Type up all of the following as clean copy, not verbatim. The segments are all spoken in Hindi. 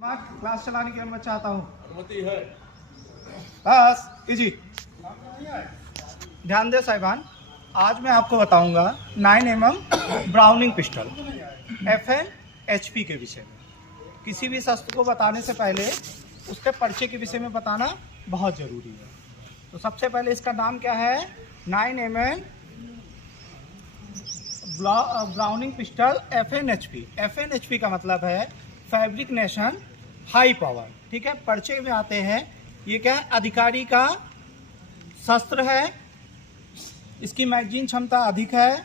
क्लास चलाने की मैं चाहता हूँ। अनुमति है। बस इजी। ध्यान दे साहिबान, आज मैं आपको बताऊंगा 9mm browning pistol FN HP के विषय में। किसी भी शस्त्र को बताने से पहले उसके परिचय के विषय में बताना बहुत ज़रूरी है। तो सबसे पहले इसका नाम क्या है? 9mm browning pistol FN HP। FN HP का मतलब है फैब्रिकेशन हाई पावर। ठीक है, परिचय में आते हैं। ये क्या है? अधिकारी का शस्त्र है। इसकी मैगजीन क्षमता अधिक है।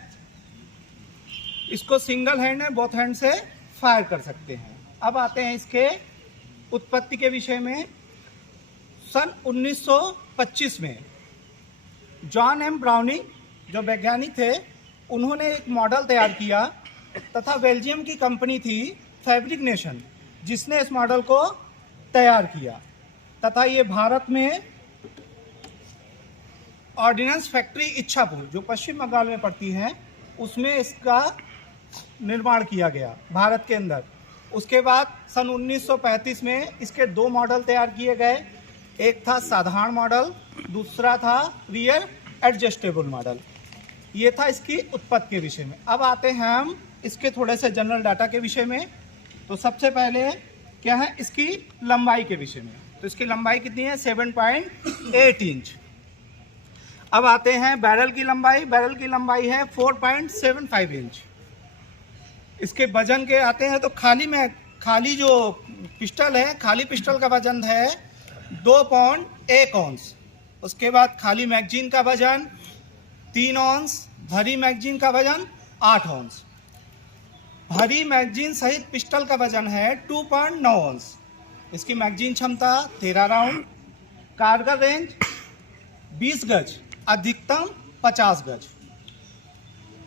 इसको सिंगल हैंड है, बोथ हैंड से फायर कर सकते हैं। अब आते हैं इसके उत्पत्ति के विषय में। सन 1925 में जॉन एम ब्राउनिंग जो वैज्ञानिक थे, उन्होंने एक मॉडल तैयार किया तथा बेल्जियम की कंपनी थी फैब्रिकेशन, जिसने इस मॉडल को तैयार किया तथा ये भारत में ऑर्डिनेंस फैक्ट्री इच्छापुर, जो पश्चिम बंगाल में पड़ती है, उसमें इसका निर्माण किया गया भारत के अंदर। उसके बाद सन 1935 में इसके दो मॉडल तैयार किए गए। एक था साधारण मॉडल, दूसरा था रियर एडजस्टेबल मॉडल। ये था इसकी उत्पत्ति के विषय में। अब आते हैं हम इसके थोड़े से जनरल डाटा के विषय में। तो सबसे पहले क्या है? इसकी लंबाई के विषय में। तो इसकी लंबाई कितनी है? 7.8 इंच। अब आते हैं बैरल की लंबाई। बैरल की लंबाई है 4.75 इंच। इसके वजन के आते हैं तो खाली जो पिस्टल है, खाली पिस्टल का वजन है 2.1 औंस। उसके बाद खाली मैगजीन का वजन 3 औंस। भरी मैगजीन का वजन 8 औंस। भरी मैगजीन सहित पिस्टल का वजन है 2.9 औंस। इसकी मैगजीन क्षमता 13 राउंड। कारगर रेंज 20 गज, अधिकतम 50 गज।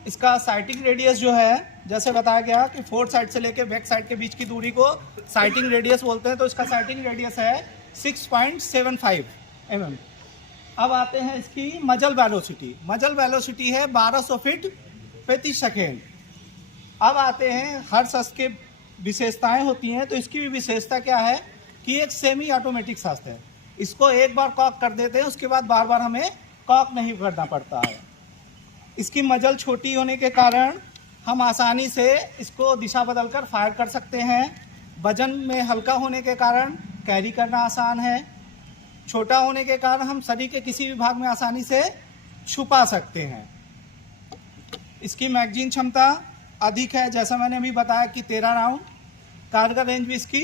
इसका साइटिंग रेडियस जो है, जैसे बताया गया कि फोर्थ साइड से लेकर बैक साइड के बीच की दूरी को साइटिंग रेडियस बोलते हैं। तो इसका साइटिंग रेडियस है 6.75 mm। अब आते हैं इसकी मजल वेलोसिटी। मजल वेलोसिटी है 1200 फीट प्रति सेकेंड। अब आते हैं हर शस्त्र के विशेषताएं होती हैं। तो इसकी भी विशेषता क्या है कि एक सेमी ऑटोमेटिक शस्त्र है। इसको एक बार कॉक कर देते हैं, उसके बाद बार बार हमें कॉक नहीं करना पड़ता है। इसकी मजल छोटी होने के कारण हम आसानी से इसको दिशा बदलकर फायर कर सकते हैं। वजन में हल्का होने के कारण कैरी करना आसान है। छोटा होने के कारण हम शरीर के किसी भी भाग में आसानी से छुपा सकते हैं। इसकी मैगजीन क्षमता अधिक है, जैसा मैंने अभी बताया कि 13 राउंड। कारगर रेंज भी इसकी